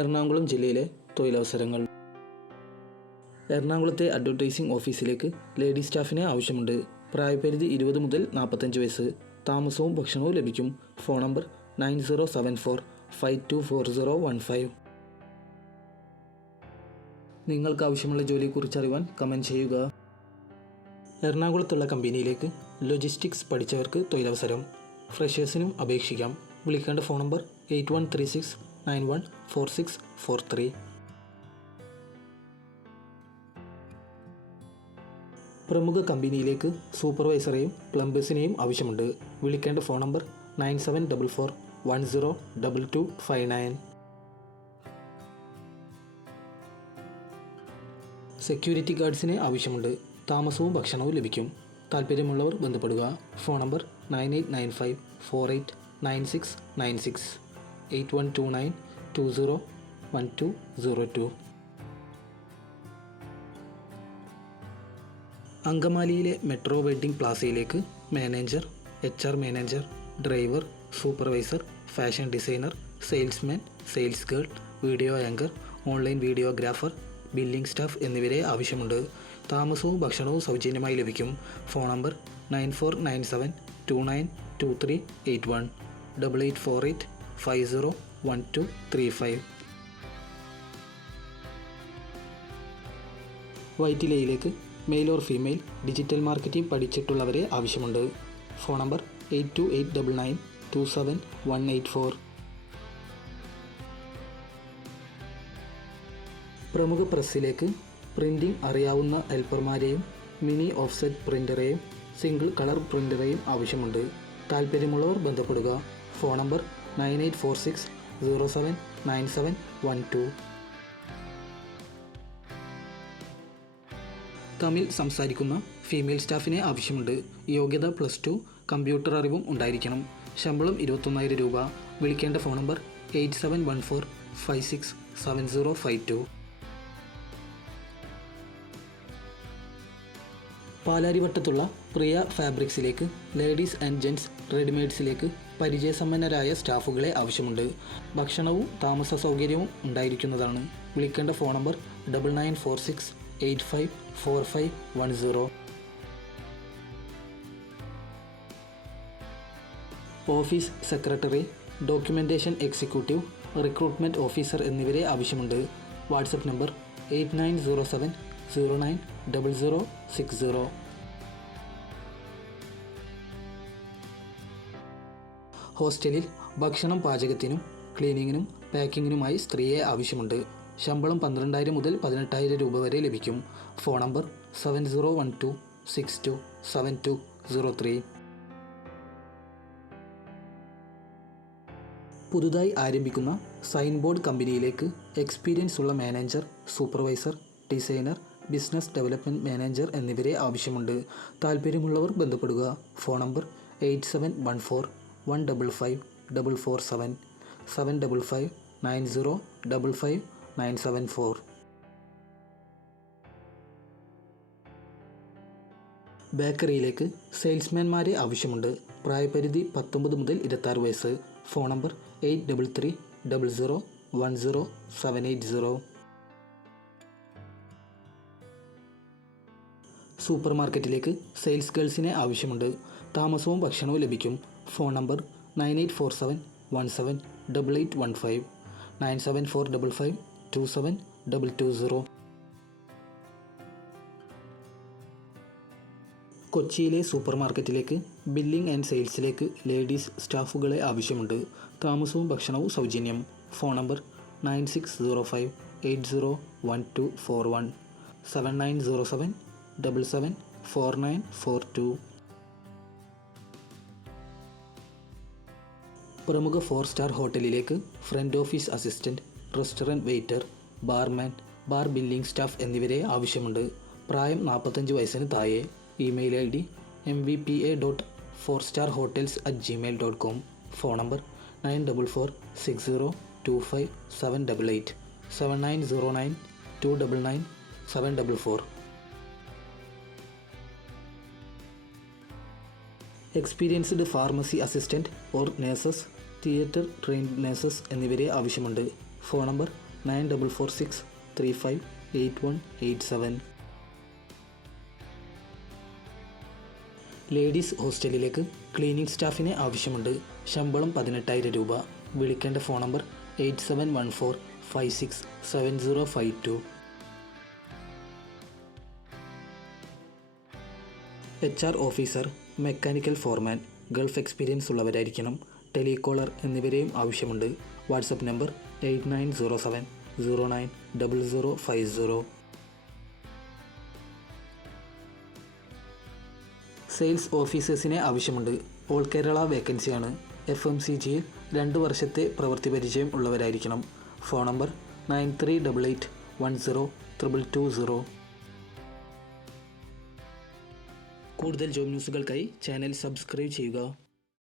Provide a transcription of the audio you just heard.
എറണാകുളം ജില്ലയിലെ തൊഴിലവസരങ്ങൾ. എറണാകുളത്തെ അഡ്വർടൈസിംഗ് ഓഫീസിലേക്ക് ലേഡി സ്റ്റാഫിനെ ആവശ്യമുണ്ട്. പ്രായപരിധി 20 മുതൽ 45 വയസ്സ്. താമസവും ഭക്ഷണവും ലഭിക്കും. Phone number 9074524015. നിങ്ങൾക്ക് ആവശ്യമുള്ള ജോലിയെക്കുറിച്ച് അറിയുവാൻ കമൻറ്റ് ചെയ്യുക. എറണാകുളത്തുള്ള കമ്പനിയിലേക്ക് ലോജിസ്റ്റിക്സ് പഠിച്ചവർക്ക് തൊഴിലവസരം. ഫ്രഷേഴ്സിനും അപേക്ഷിക്കാം. വിളിക്കേണ്ട ഫോൺ നമ്പർ 8136914643. പ്രമുഖ കമ്പനിയിലേക്ക് സൂപ്പർവൈസറെയും പ്ലംബേഴ്സിനെയും ആവശ്യമുണ്ട്. വിളിക്കേണ്ട ഫോൺ നമ്പർ 9744102259. സെക്യൂരിറ്റി ഗാർഡ്സിനെ ആവശ്യമുണ്ട്. താമസവും ഭക്ഷണവും ലഭിക്കും. താല്പര്യമുള്ളവർ ബന്ധപ്പെടുക. Phone number 9895489696 8129201202. അങ്കമാലിയിലെ മെട്രോ വെഡ്ഡിംഗ് പ്ലാസയിലേക്ക് manager, HR manager, driver, supervisor, fashion designer, salesman, sales girl, video anchor, online videographer, billing staff എന്നിവരെ ആവശ്യമുണ്ട്. താമസവും ഭക്ഷണവും സൗജന്യമായി ലഭിക്കും. Phone number 9497292381 8848501235. വൈറ്റിലയിലേക്ക് male or female digital marketing പഠിച്ചിട്ടുള്ളവരെ ആവശ്യമുണ്ട്. Phone number 8289927184. പ്രമുഖ പ്രസ്സിലേക്ക് പ്രിൻറ്റിംഗ് അറിയാവുന്ന ഹെൽപ്പർമാരെയും മിനി ഓഫ്സെറ്റ് പ്രിൻ്ററെയും സിംഗിൾ കളർ പ്രിൻ്ററെയും ആവശ്യമുണ്ട്. താല്പര്യമുള്ളവർ ബന്ധപ്പെടുക. Phone number 9846079712. തമിഴ് സംസാരിക്കുന്ന ഫീമെയിൽ സ്റ്റാഫിനെ ആവശ്യമുണ്ട്. യോഗ്യത +2, കമ്പ്യൂട്ടർ അറിവും ഉണ്ടായിരിക്കണം. ശമ്പളം 21,000 രൂപ. വിളിക്കേണ്ട ഫോൺ നമ്പർ 8714567052. പാലാരിവട്ടത്തുള്ള പ്രിയ ഫാബ്രിക്സിലേക്ക് ലേഡീസ് ആൻഡ് ജെൻറ്റ്സ് റെഡിമെയ്ഡ്സിലേക്ക് പരിചയസമ്പന്നരായ സ്റ്റാഫുകളെ ആവശ്യമുണ്ട്. ഭക്ഷണവും താമസ സൗകര്യവും ഉണ്ടായിരിക്കുന്നതാണ്. വിളിക്കേണ്ട phone number 9946854510. Office secretary, documentation executive, recruitment officer എന്നിവരെ ആവശ്യമുണ്ട്. WhatsApp number 8907090060. ഹോസ്റ്റലിൽ ഭക്ഷണം പാചകത്തിനും ക്ലീനിങ്ങിനും പാക്കിങ്ങിനുമായി സ്ത്രീയെ ആവശ്യമുണ്ട്. ശമ്പളം 12,000 മുതൽ 18,000 രൂപ വരെ ലഭിക്കും. Phone number 7012627203. പുതുതായി ആരംഭിക്കുന്ന സൈൻ ബോർഡ് കമ്പനിയിലേക്ക് എക്സ്പീരിയൻസ് ഉള്ള manager, supervisor, designer, business development manager എന്നിവരെ ആവശ്യമുണ്ട്. താല്പര്യമുള്ളവർ ബന്ധപ്പെടുക. ഫോൺ നമ്പർ 8714155447 7559055 ബേക്കറിയിലേക്ക് സെയിൽസ്മാൻമാരെ ആവശ്യമുണ്ട്. പ്രായപരിധി 19 മുതൽ 26 വയസ്സ്. Phone number 8330010780. സൂപ്പർ മാർക്കറ്റിലേക്ക് സെയിൽസ് ഗേൾസിനെ ആവശ്യമുണ്ട്. താമസവും ഭക്ഷണവും ലഭിക്കും. Phone number 9847178815 97455272220. കൊച്ചിയിലെ സൂപ്പർ മാർക്കറ്റിലേക്ക് ബില്ലിംഗ് ആൻഡ് സെയിൽസിലേക്ക് ലേഡീസ് സ്റ്റാഫുകളെ ആവശ്യമുണ്ട്. താമസവും ഭക്ഷണവും സൗജന്യം. Phone number 9605801241 7907774942. പ്രമുഖ 4 സ്റ്റാർ ഹോട്ടലിലേക്ക് front office assistant, restaurant waiter, barman, bar billing staff എന്നിവരെ ആവശ്യമുണ്ട്. പ്രായം 45 വയസ്സിന് താഴെ. Email ID mvpa.4starhotels@gmail.com. Phone number 9446025788 7909299744. Experienced pharmacy assistant or nurses, theatre trained nurses എന്നിവരെ ആവശ്യമുണ്ട്. Phone number 9446358187. ലേഡീസ് ഹോസ്റ്റലിലേക്ക് ക്ലീനിംഗ് സ്റ്റാഫിനെ ആവശ്യമുണ്ട്. ശമ്പളം 18,000 രൂപ. വിളിക്കേണ്ട phone number 8714567052. HR officer, mechanical foreman, Gulf experience ഉള്ളവരായിരിക്കണം. ടെലികോളർ എന്നിവരെയും ആവശ്യമുണ്ട്. WhatsApp number 8907090050. സെയിൽസ് ഓഫീസേഴ്സിനെ ആവശ്യമുണ്ട്. ഓൾ കേരള വേക്കൻസിയാണ്. FMCGയിൽ 2 വർഷത്തെ പ്രവൃത്തി പരിചയം ഉള്ളവരായിരിക്കണം. Phone number 9388102220. കൂടുതൽ ജോബ് ന്യൂസുകൾക്കായി ചാനൽ സബ്സ്ക്രൈബ് ചെയ്യുക.